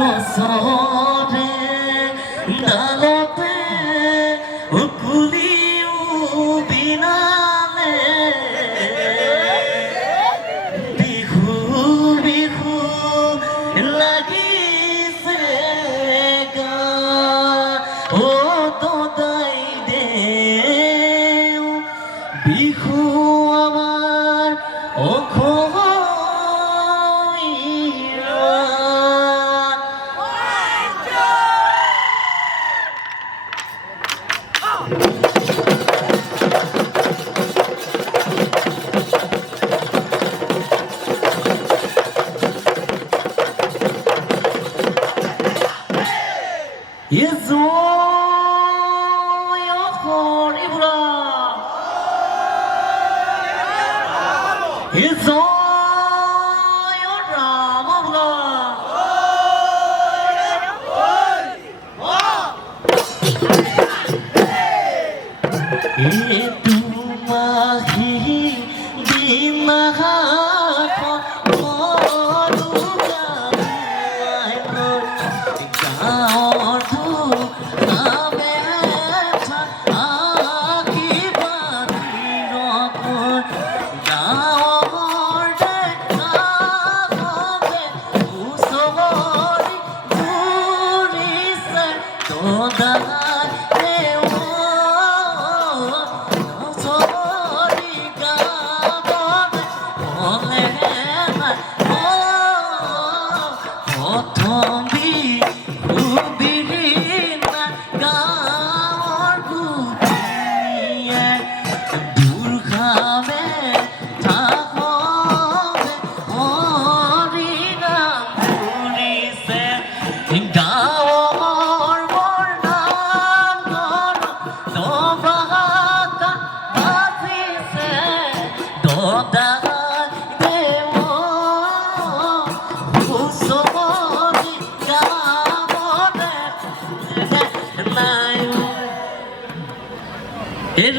গছৰে ডালতে কুলিও বিনালে বিহু বিহু লাগিছে গা ও দদাই দেও বিহু আমাৰ অসমীয়া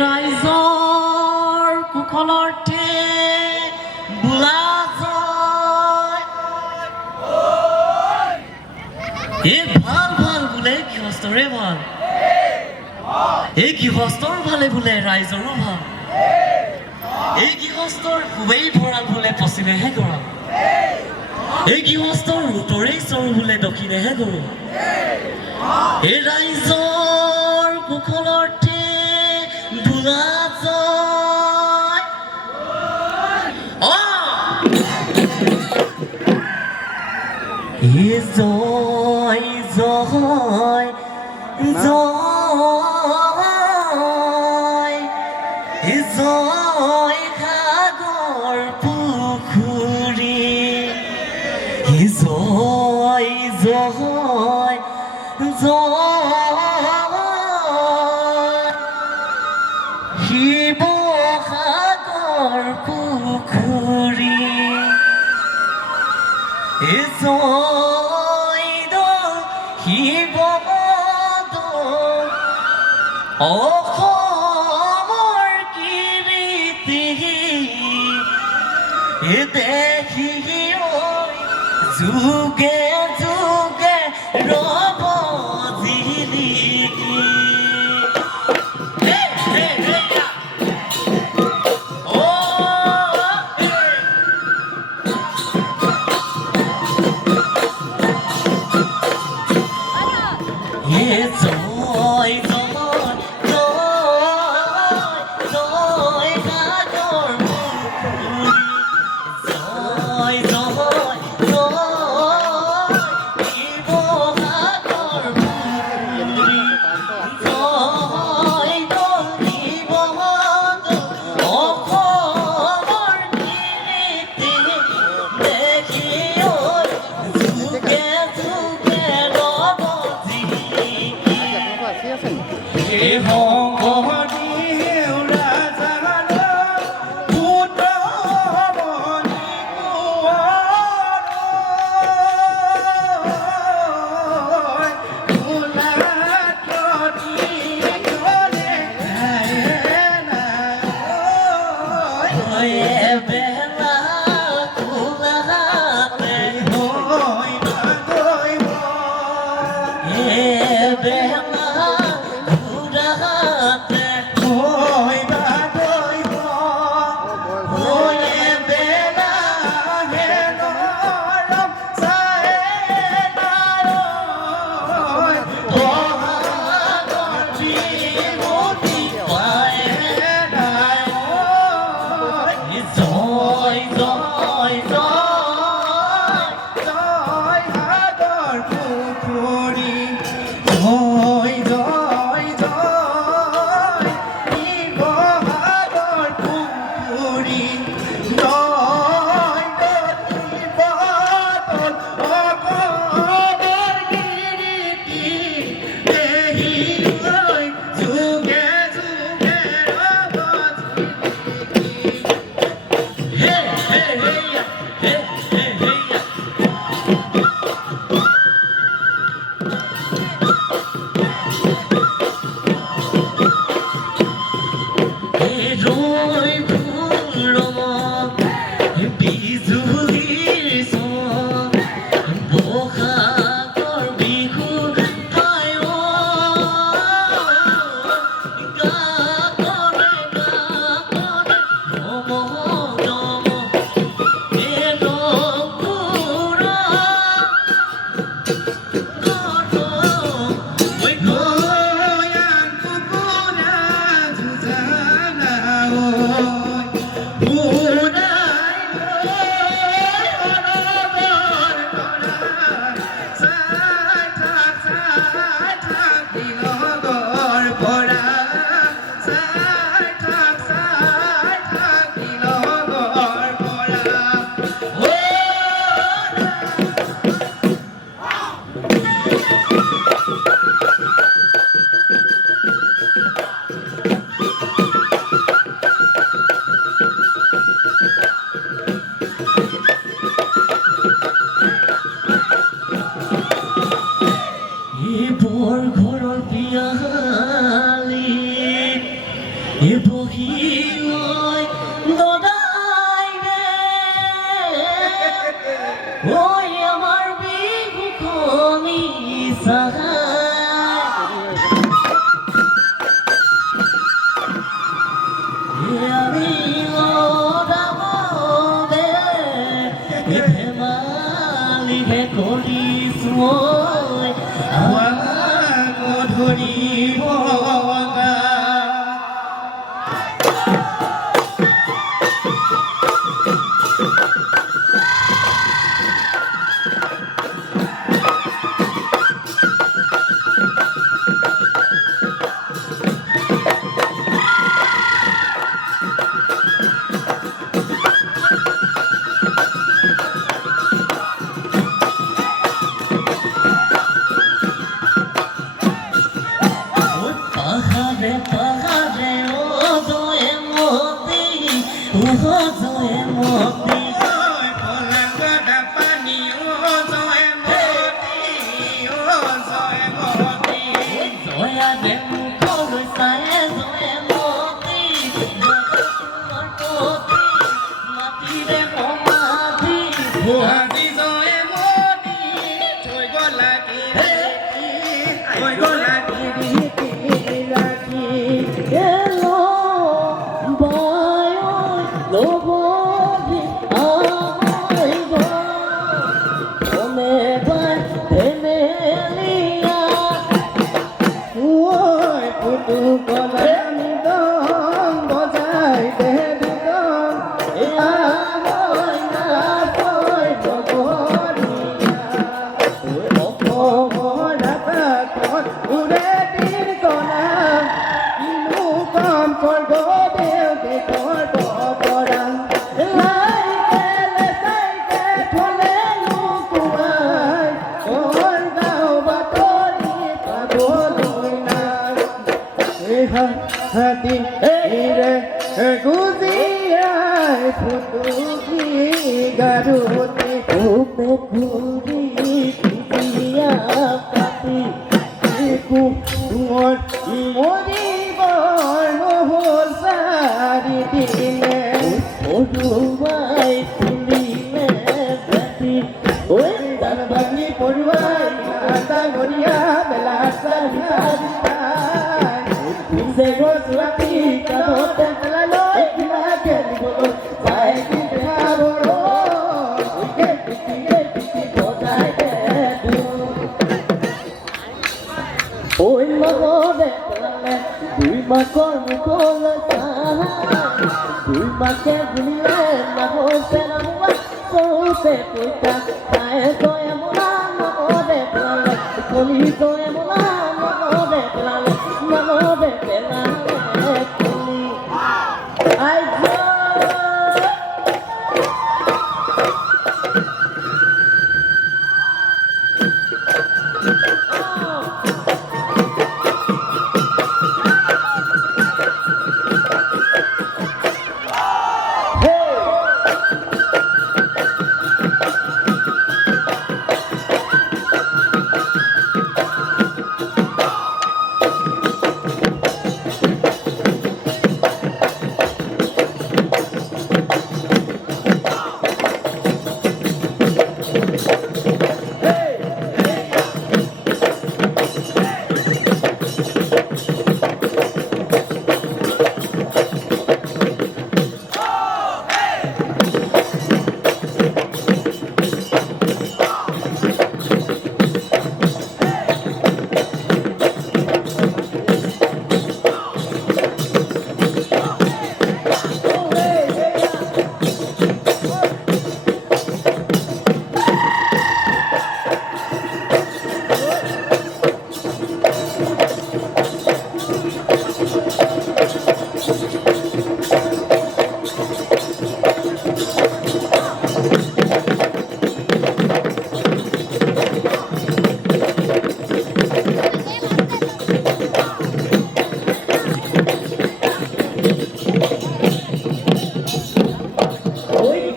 ৰাইজৰ কুশলতে বোলা যায় এই ভাল ভাল বোলে গৃহস্থৰে ভাল এই গৃহস্থৰ ভালে বোলে ৰাইজৰো ভাল এই গৃহস্থৰ খুবেই ভঁৰাল বোলে পশ্চিমেহে গঁৰাল এই গৃহস্থৰ উত্তৰেই চৰু বোলে দক্ষিণেহে গৰু এই ৰাইজৰ কুশলতে বোলা যায় জয় জয় জয় জয় সাগৰ পুখুৰী জয় জয় জয় শিৱসাগৰ পুখুৰী জয়দৌল শিৱদৌল অসমৰ কীৰ্তি দেখি যুগে যুগে ৰব জিলিকি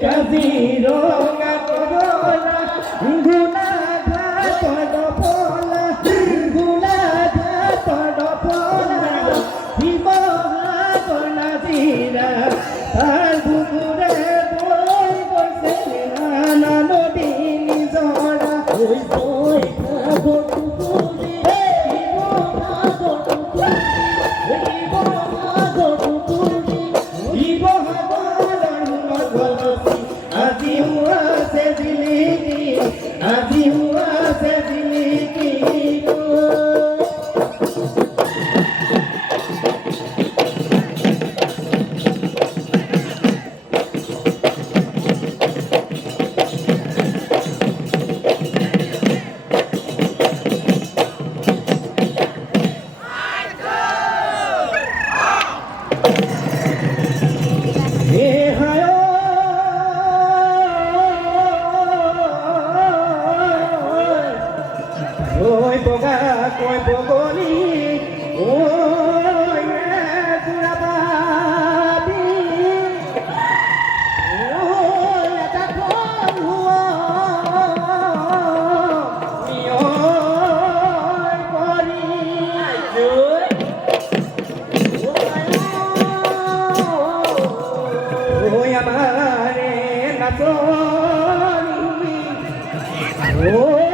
কাজিৰঙা কমলা গোলাঘাটৰ ডফলা গোলাঘাটৰ ডফলা শিৱসাগৰ নাজিৰা তাৰ বুকুৰে বৈ গৈছে নানা নদী নিজৰা ঐ বৈ সাগৰ পুখুৰী শিৱসাগৰ পুখুৰী শিৱসাগৰৰ নগলচি আজিও আছে জিলিকি আজিও আছে জিলিকি oi boga koi bogoli oi durabadi oi atakon huo oi kori oi amare natori oi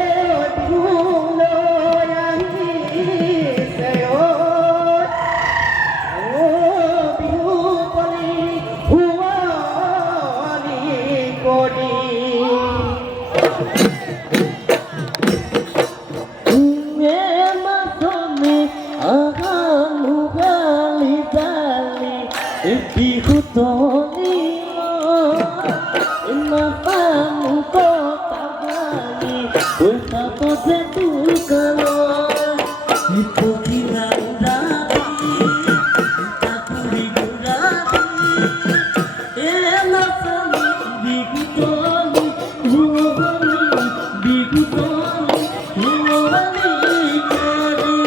bihu tolilo mapamu kota bali bertato betul kalau itu hilang dari takuri gurati enak kali bihu toli huwali bihu toli huwali kari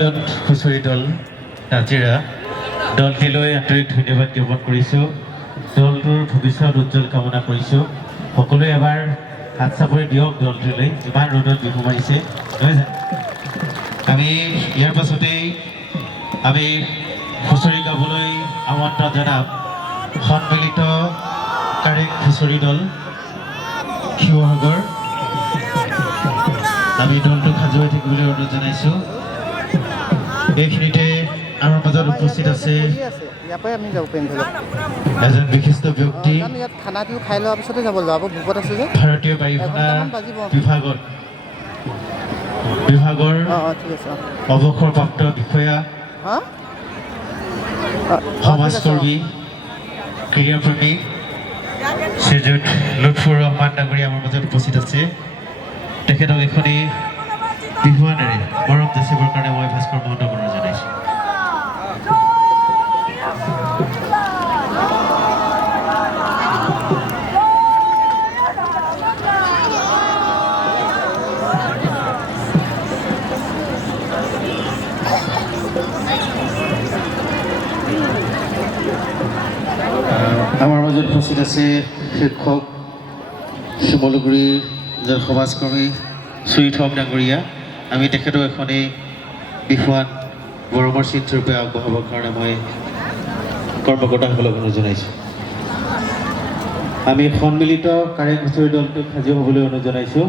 সন্মিলন হুঁচৰি দল নাজিৰা দলটিলৈ আন্তৰিক ধন্যবাদ জ্ঞাপন কৰিছোঁ। দলটোৰ ভৱিষ্যত উজ্জ্বল কামনা কৰিছোঁ। সকলোৱে এবাৰ হাত চাপৰি দিয়ক দলটোলৈ, যিমান ৰ'দত বিহু মাৰিছে নহয় জানো। আমি ইয়াৰ পাছতেই আমি হুঁচৰি গাবলৈ আমন্ত্ৰণ জনাম সন্মিলিত কাৰেং হুঁচৰি দল শিৱসাগৰ। আমি দলটোক সাজু হৈ থাকিবলৈ অনুৰোধ জনাইছোঁ। এইখিনিতে আমাৰ মাজত উপস্থিত আছে ইয়াৰ পৰাই আমি যাব পাৰিম ধৰি লওক। এজন বিশিষ্ট ব্যক্তি, কাৰণ ইয়াত খানাটো খাই লোৱাৰ পিছতে যাব লাগিব, ভোকত আছে যে। ভাৰতীয় বায়ুসেনা বিভাগৰ ঠিক আছে অৱসৰপ্ৰাপ্ত বিষয়া, হা সমাজকৰ্মী, ক্ৰীড়াপ্ৰেমী শ্ৰীযুত লুৎফুৰ ৰহমান ডাঙৰীয়া আমাৰ মাজত উপস্থিত আছে। তেখেতক এখনি বিহুৱানেৰে মৰম যাচিবৰ কাৰণে মই ভাস্কৰ মহন্তক অনুৰোধ জনাইছোঁ। আমাৰ মাজত উপস্থিত আছে শিক্ষক শিমলুগুৰিৰ এজন সমাজকৰ্মী সুইট হক ডাঙৰীয়া। আমি তেখেতক এখনি বিহুৱান গৌৰৱৰ চিনস্বৰূপে আগবঢ়াবৰ কাৰণে মই কৰ্মকৰ্তাসকলক অনুৰোধ জনাইছোঁ। আমি সন্মিলিত কাৰেং হুঁচৰি দলটোক সাজু হ'বলৈ অনুৰোধ জনাইছোঁ।